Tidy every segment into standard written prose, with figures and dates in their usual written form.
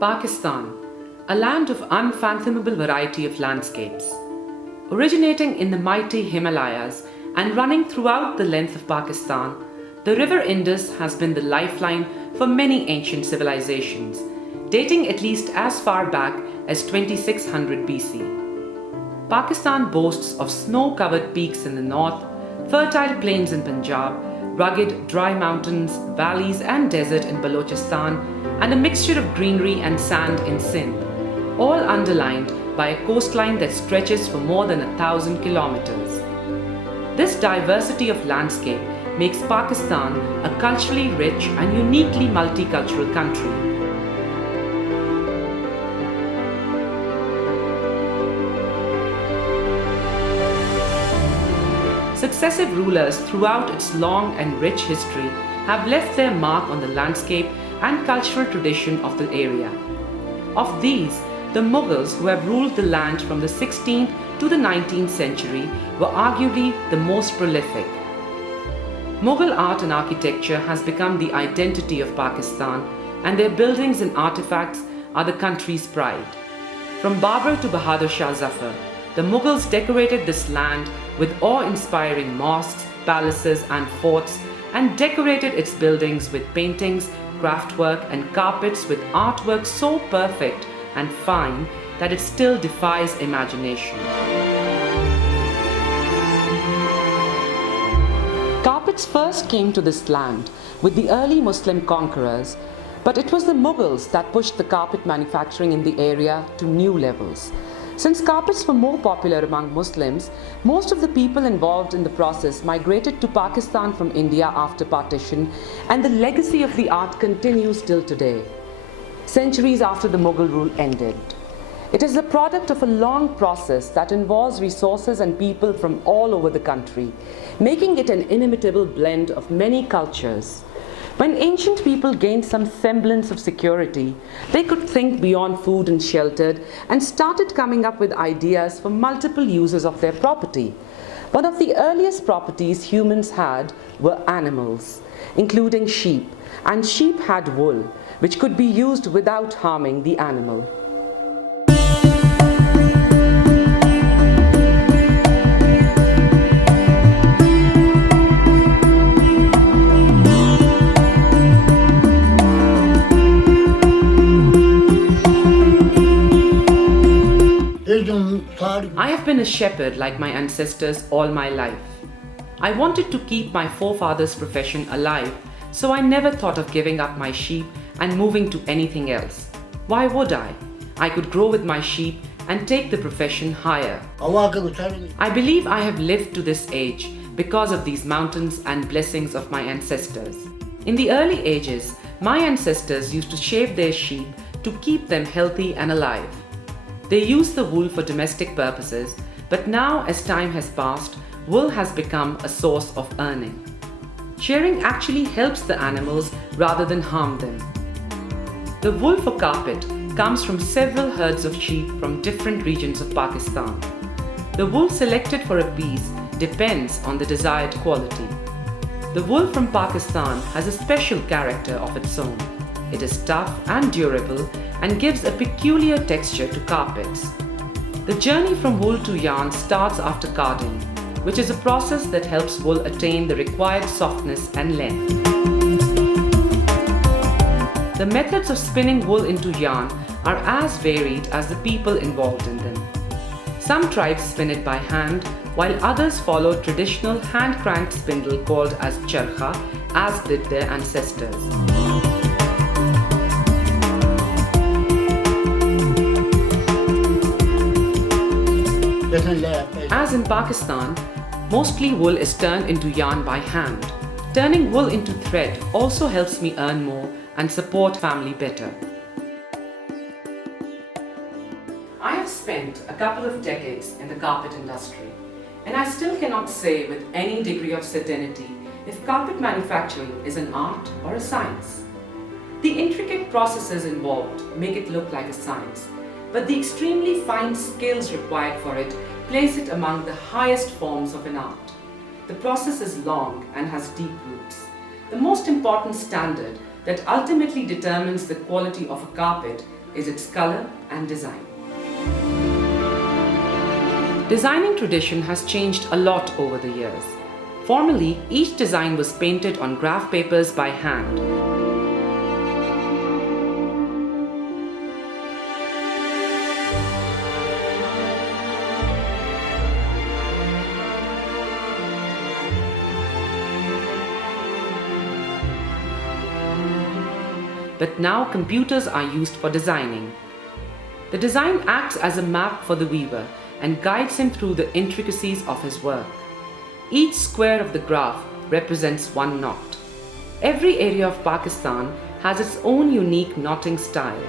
Pakistan, a land of unfathomable variety of landscapes. Originating in the mighty Himalayas and running throughout the length of Pakistan, the river Indus has been the lifeline for many ancient civilizations, dating at least as far back as 2600 BC. Pakistan boasts of snow-covered peaks in the north, fertile plains in Punjab, rugged, dry mountains, valleys and desert in Balochistan, and a mixture of greenery and sand in Sindh, all underlined by a coastline that stretches for more than 1,000 kilometers. This diversity of landscape makes Pakistan a culturally rich and uniquely multicultural country. Successive rulers throughout its long and rich history have left their mark on the landscape and cultural tradition of the area. Of these, the Mughals, who have ruled the land from the 16th to the 19th century, were arguably the most prolific. Mughal art and architecture has become the identity of Pakistan, and their buildings and artifacts are the country's pride. From Babur to Bahadur Shah Zafar, the Mughals decorated this land with awe-inspiring mosques, palaces and forts, and decorated its buildings with paintings, craftwork and carpets with artwork so perfect and fine that it still defies imagination. Carpets first came to this land with the early Muslim conquerors, but it was the Mughals that pushed the carpet manufacturing in the area to new levels. Since carpets were more popular among Muslims, most of the people involved in the process migrated to Pakistan from India after partition, and the legacy of the art continues till today, centuries after the Mughal rule ended. It is the product of a long process that involves resources and people from all over the country, making it an inimitable blend of many cultures. When ancient people gained some semblance of security, they could think beyond food and shelter and started coming up with ideas for multiple uses of their property. One of the earliest properties humans had were animals, including sheep, and sheep had wool, which could be used without harming the animal. I have been a shepherd like my ancestors all my life. I wanted to keep my forefathers' profession alive, so I never thought of giving up my sheep and moving to anything else. Why would I? I could grow with my sheep and take the profession higher. I believe I have lived to this age because of these mountains and blessings of my ancestors. In the early ages, my ancestors used to shave their sheep to keep them healthy and alive. They used the wool for domestic purposes, but now as time has passed, wool has become a source of earning. Shearing actually helps the animals rather than harm them. The wool for carpet comes from several herds of sheep from different regions of Pakistan. The wool selected for a piece depends on the desired quality. The wool from Pakistan has a special character of its own. It is tough and durable and gives a peculiar texture to carpets. The journey from wool to yarn starts after carding, which is a process that helps wool attain the required softness and length. The methods of spinning wool into yarn are as varied as the people involved in them. Some tribes spin it by hand, while others follow traditional hand-cranked spindle called as charkha, as did their ancestors. As in Pakistan, mostly wool is turned into yarn by hand. Turning wool into thread also helps me earn more and support family better. I have spent a couple of decades in the carpet industry, and I still cannot say with any degree of certainty if carpet manufacturing is an art or a science. The intricate processes involved make it look like a science, but the extremely fine skills required for it place it among the highest forms of an art. The process is long and has deep roots. The most important standard that ultimately determines the quality of a carpet is its color and design. Designing tradition has changed a lot over the years. Formerly, each design was painted on graph papers by hand. But now computers are used for designing. The design acts as a map for the weaver and guides him through the intricacies of his work. Each square of the graph represents one knot. Every area of Pakistan has its own unique knotting style.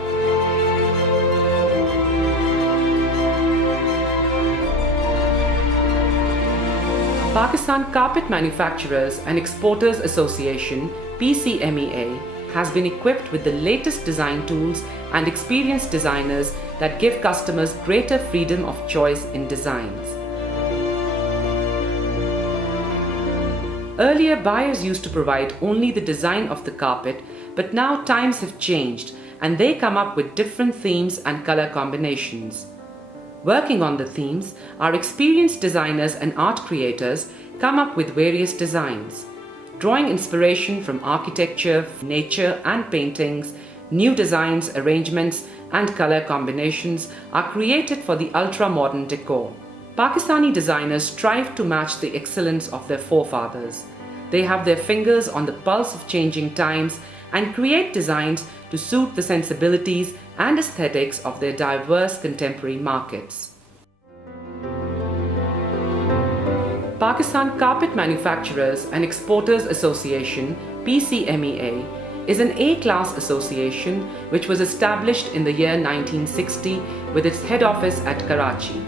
Pakistan Carpet Manufacturers and Exporters Association (Pcmea) has been equipped with the latest design tools and experienced designers that give customers greater freedom of choice in designs. Earlier, buyers used to provide only the design of the carpet, but now times have changed and they come up with different themes and color combinations. Working on the themes, our experienced designers and art creators come up with various designs. Drawing inspiration from architecture, nature and paintings, new designs, arrangements and color combinations are created for the ultra-modern decor. Pakistani designers strive to match the excellence of their forefathers. They have their fingers on the pulse of changing times and create designs to suit the sensibilities and aesthetics of their diverse contemporary markets. Pakistan Carpet Manufacturers and Exporters Association (Pcmea) is an A-class association which was established in the year 1960 with its head office at Karachi.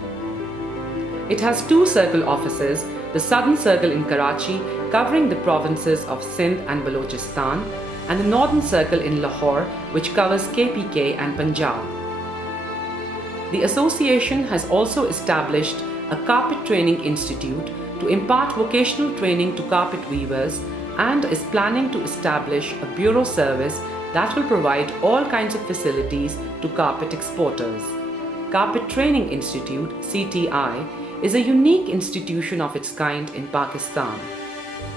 It has two circle offices, the Southern Circle in Karachi covering the provinces of Sindh and Balochistan, and the Northern Circle in Lahore which covers KPK and Punjab. The association has also established a carpet training institute to impart vocational training to carpet weavers and is planning to establish a bureau service that will provide all kinds of facilities to carpet exporters. Carpet Training Institute (CTI) is a unique institution of its kind in Pakistan.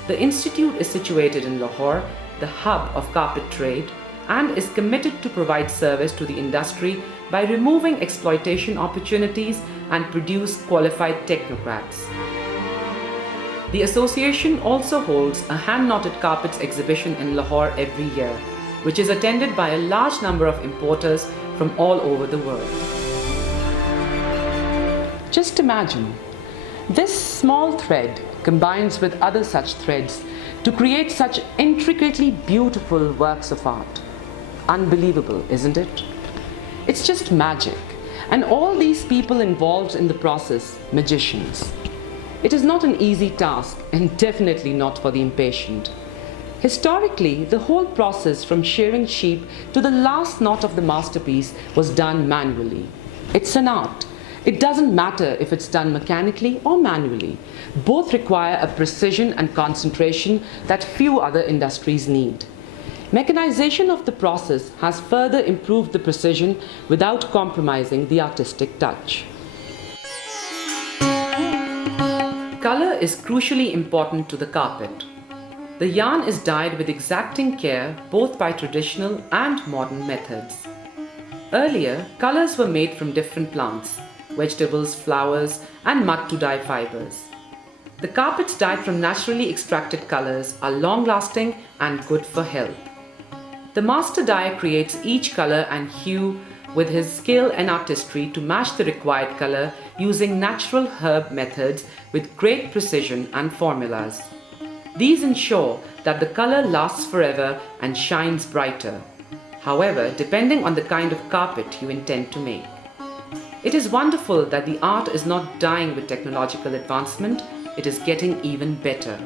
The institute is situated in Lahore, the hub of carpet trade, and is committed to provide service to the industry by removing exploitation opportunities and produce qualified technocrats. The association also holds a hand-knotted carpets exhibition in Lahore every year, which is attended by a large number of importers from all over the world. Just imagine, this small thread combines with other such threads to create such intricately beautiful works of art. Unbelievable, isn't it? It's just magic, and all these people involved in the process, magicians. It is not an easy task and definitely not for the impatient. Historically, the whole process from shearing sheep to the last knot of the masterpiece was done manually. It's an art. It doesn't matter if it's done mechanically or manually. Both require a precision and concentration that few other industries need. Mechanization of the process has further improved the precision without compromising the artistic touch. Color is crucially important to the carpet. The yarn is dyed with exacting care both by traditional and modern methods. Earlier, colors were made from different plants, vegetables, flowers, and mud-to-dye fibers. The carpets dyed from naturally extracted colors are long-lasting and good for health. The master dyer creates each color and hue with his skill and artistry to match the required color using natural herb methods with great precision and formulas. These ensure that the color lasts forever and shines brighter. However, depending on the kind of carpet you intend to make. It is wonderful that the art is not dying with technological advancement, it is getting even better.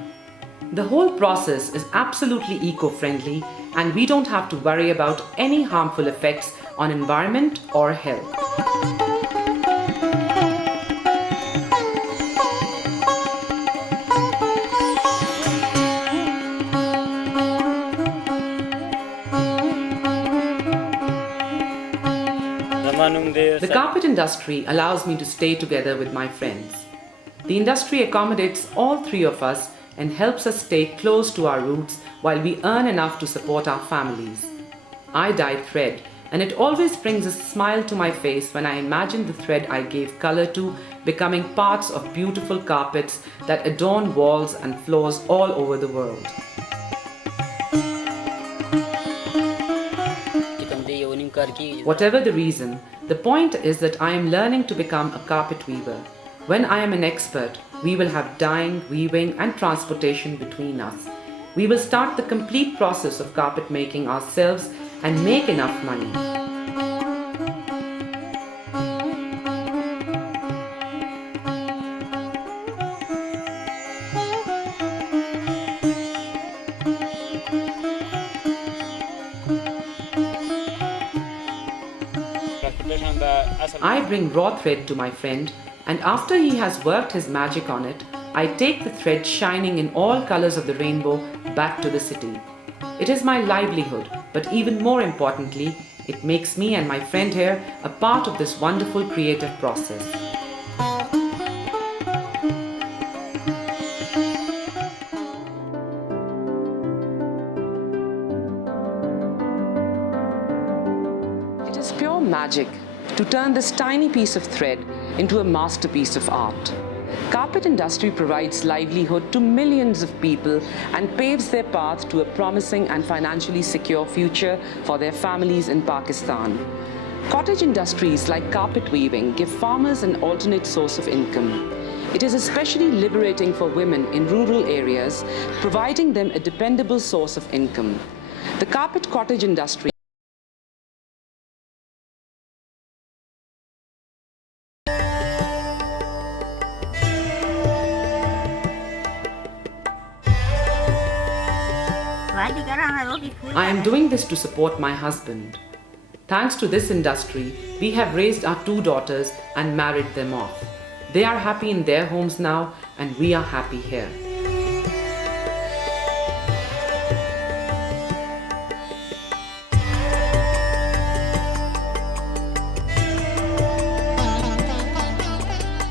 The whole process is absolutely eco-friendly and we don't have to worry about any harmful effects on environment or health. The carpet industry allows me to stay together with my friends. The industry accommodates all three of us and helps us stay close to our roots while we earn enough to support our families. I dye thread, and it always brings a smile to my face when I imagine the thread I gave color to becoming parts of beautiful carpets that adorn walls and floors all over the world. Whatever the reason, the point is that I am learning to become a carpet weaver. When I am an expert, we will have dyeing, weaving and transportation between us. We will start the complete process of carpet making ourselves and make enough money. I bring raw thread to my friend, and after he has worked his magic on it, I take the thread shining in all colors of the rainbow back to the city. It is my livelihood, but even more importantly, it makes me and my friend here a part of this wonderful creative process. It is pure magic to turn this tiny piece of thread into a masterpiece of art. Carpet industry provides livelihood to millions of people and paves their path to a promising and financially secure future for their families in Pakistan. Cottage industries like carpet weaving give farmers an alternate source of income. It is especially liberating for women in rural areas, providing them a dependable source of income. The carpet cottage industry I am doing this to support my husband. Thanks to this industry, we have raised our 2 daughters and married them off. They are happy in their homes now, and we are happy here.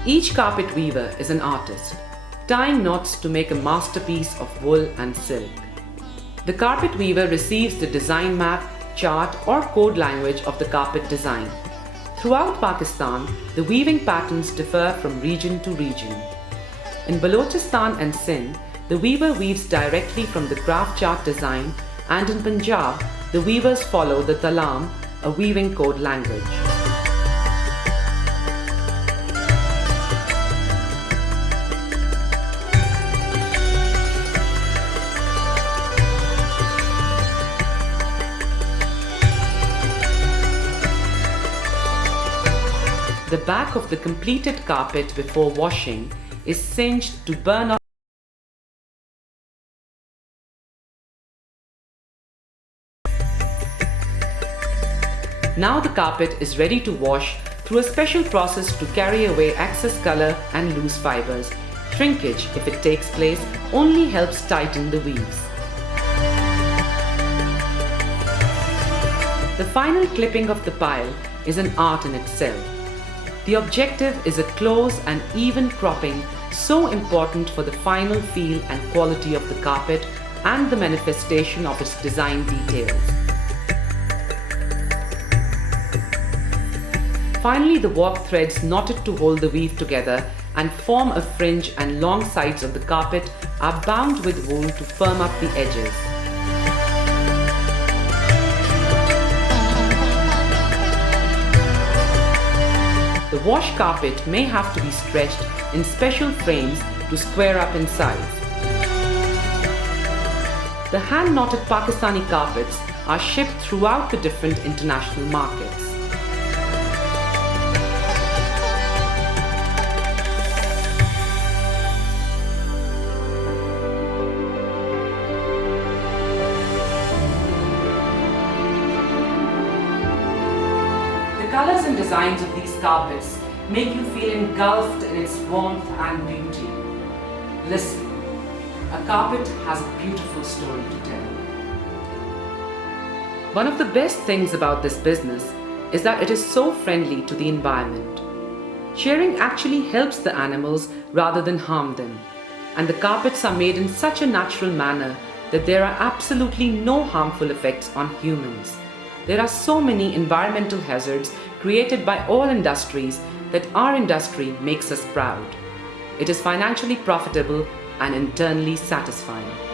Each carpet weaver is an artist, tying knots to make a masterpiece of wool and silk. The carpet weaver receives the design map, chart or code language of the carpet design. Throughout Pakistan, the weaving patterns differ from region to region. In Balochistan and Sindh, the weaver weaves directly from the graph chart design, and in Punjab, the weavers follow the Talam, a weaving code language. The back of the completed carpet before washing is singed to burn off. Now the carpet is ready to wash through a special process to carry away excess color and loose fibers. Shrinkage, if it takes place, only helps tighten the weaves. The final clipping of the pile is an art in itself. The objective is a close and even cropping, so important for the final feel and quality of the carpet and the manifestation of its design details. Finally, the warp threads knotted to hold the weave together and form a fringe, and long sides of the carpet are bound with wool to firm up the edges. The wash carpet may have to be stretched in special frames to square up in size. The hand-knotted Pakistani carpets are shipped throughout the different international markets. The colors and designs of these carpets make you feel engulfed in its warmth and beauty. Listen, a carpet has a beautiful story to tell. One of the best things about this business is that it is so friendly to the environment. Shearing actually helps the animals rather than harm them, and the carpets are made in such a natural manner that there are absolutely no harmful effects on humans. There are so many environmental hazards created by all industries that our industry makes us proud. It is financially profitable and internally satisfying.